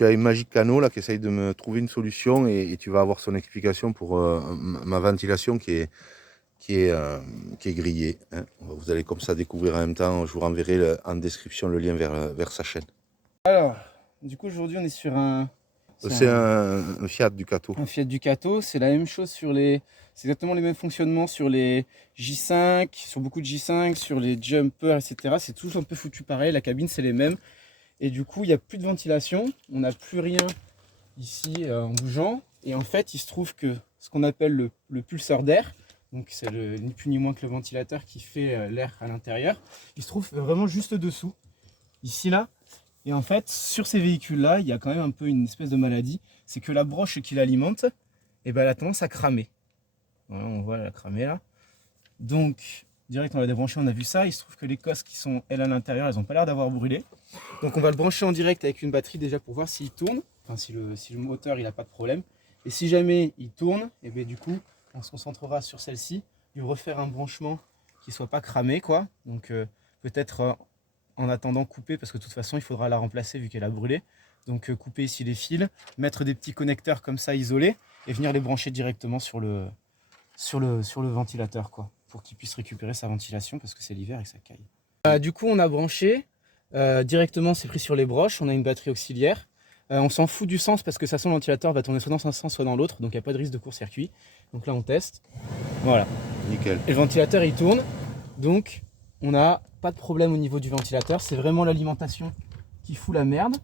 suis avec Magic Cano là, qui essaye de me trouver une solution et tu vas avoir son explication pour ma ventilation qui est grillée. Hein. Vous allez comme ça découvrir en même temps. Je vous renverrai en description le lien vers sa chaîne. Alors, du coup, aujourd'hui, on est sur C'est un Fiat Ducato. un Fiat Ducato. C'est la même chose sur les... C'est exactement les mêmes fonctionnements sur les J5, sur beaucoup de J5, sur les jumpers, etc. C'est tous un peu foutu pareil. La cabine, c'est les mêmes. Et du coup, il n'y a plus de ventilation. On n'a plus rien ici en bougeant. Et en fait, il se trouve que ce qu'on appelle le pulseur d'air, donc c'est ni plus ni moins que le ventilateur qui fait l'air à l'intérieur, il se trouve vraiment juste dessous, ici là. Et en fait, sur ces véhicules-là, il y a quand même un peu une espèce de maladie, c'est que la broche qui l'alimente, eh ben, elle a tendance à cramer. Voilà, on voit la cramer là. Donc, direct, on l'a débranché, on a vu ça. Il se trouve que les cosses qui sont, elles, à l'intérieur, elles n'ont pas l'air d'avoir brûlé. Donc, on va le brancher en direct avec une batterie déjà pour voir s'il tourne, enfin si le moteur il n'a pas de problème. Et si jamais il tourne, et bien du coup, on se concentrera sur celle-ci, lui refaire un branchement qui ne soit pas cramé, quoi. Donc, peut-être en attendant couper, parce que de toute façon, il faudra la remplacer vu qu'elle a brûlé. Donc, couper ici les fils, mettre des petits connecteurs comme ça isolés et venir les brancher directement sur le ventilateur, quoi, pour qu'il puisse récupérer sa ventilation parce que c'est l'hiver et que ça caille. Du coup, on a branché directement, c'est pris sur les broches. On a une batterie auxiliaire. On s'en fout du sens parce que ça sent le ventilateur va tourner soit dans un sens soit dans l'autre, donc il n'y a pas de risque de court-circuit. Donc là, on teste. Voilà. Nickel. Et le ventilateur il tourne, donc on n'a pas de problème au niveau du ventilateur. C'est vraiment l'alimentation qui fout la merde.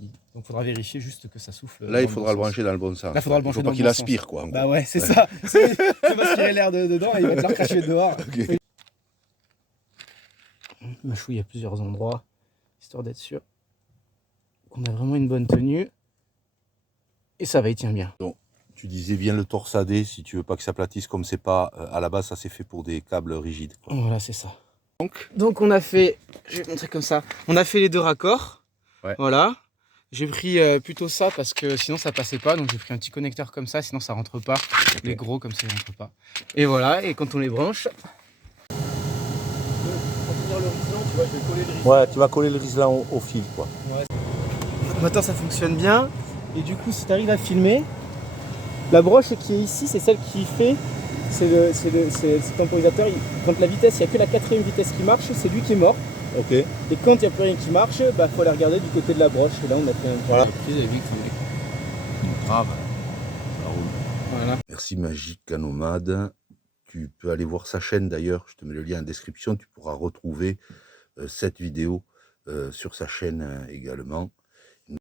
Donc il faudra vérifier juste que ça souffle. Là, il faudra le brancher dans le bon sens. Là, il faudra le brancher dans le bon sens. sens. Faut pas qu'il aspire, quoi. Bah ouais, c'est ça. Il va aspirer l'air dedans et il va te le cracher dehors. Okay. Ma chouille à plusieurs endroits, histoire d'être sûr qu'on a vraiment une bonne tenue. Et ça va, il tient bien. Donc, tu disais bien le torsadé si tu veux pas que ça platisse comme c'est pas. À la base, ça c'est fait pour des câbles rigides, quoi. Voilà, c'est ça. Donc on a fait, je vais te montrer comme ça, on a fait les deux raccords. Ouais. Voilà. J'ai pris plutôt ça parce que sinon ça passait pas. Donc j'ai pris un petit connecteur comme ça, sinon ça rentre pas. Okay. Les gros comme ça, ils rentrent pas. Et voilà, et quand on les branche, Ouais, tu vas coller le riselant au fil, quoi. Ouais. Maintenant ça fonctionne bien. Et du coup, si tu arrives à filmer, la broche qui est ici, c'est celle qui fait, c'est le temporisateur. Quand la vitesse, il n'y a que la 4e vitesse qui marche, c'est lui qui est mort. Ok. Et quand il n'y a plus rien qui marche, bah faut la regarder du côté de la broche. Et là, on a fait un voilà. Grave. Voilà. Merci Magic Canomade. Tu peux aller voir sa chaîne d'ailleurs. Je te mets le lien en description. Tu pourras retrouver cette vidéo sur sa chaîne également.